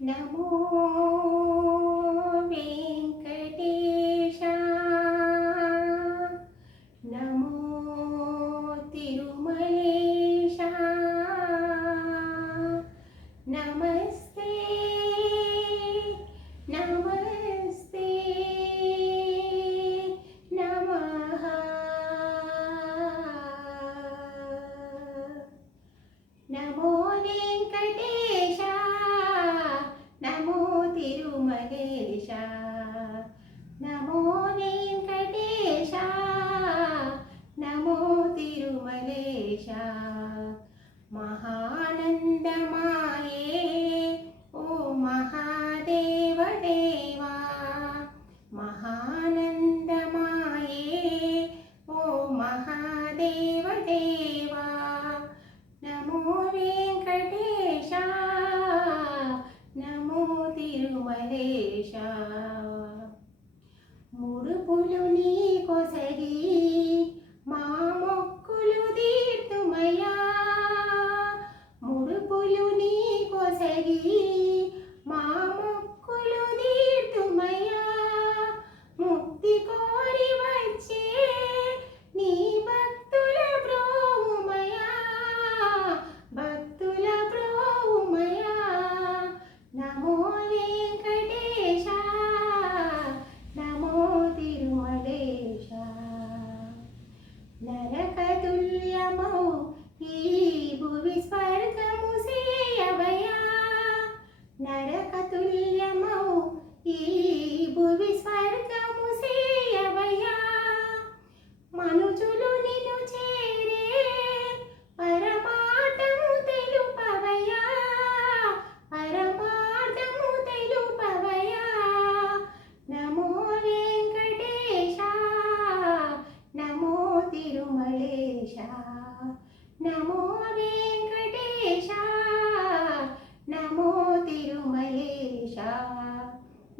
నమో వెంకటేశ నమో తిరుమలేశ నమస్తే నమస్తే నమః నమో వెంకటేశ నమో తిరుమలేశ నమో వెంకటేశ నమో తిరుమలేశ మహానందమాయే ఓ మహాదేవ దేవా మహానందమాయే ఓ మహాదేవ దేవా నమో వెంకటేశ నమో తిరుమలేశ ముడుపులు నీ కొసరి మా మొక్కులు తీర్తుమయ్యా ముడుపులు నీ కొసరి మా మొక్కులు తీర్తుమయ్యా ముక్తి కోరి వచ్చే నీ భక్తుల బ్రోవుమయ్యా భక్తుల బ్రోవుమయ్యా నమో వెంకటేశ నమో తిరుమలేశ నరకతుల్యమౌ ఈ భువి స్వర్గము సేయవయ్యా నరకతుల్యమౌ ఈ భువి స్వర్గము సేయవయ్యా మనుజులు నిన్ను చేరే పరమార్థము తెలుపవయ్యా పరమార్థము తెలుపవయ్యా నమో వెంకటేశ నమో తిరుమలేశ నమో వెంకటేశ నమో తిరుమలేశ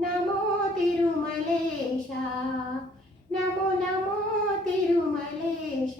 నమో తిరుమలేశ నమో నమో తిరుమలేశ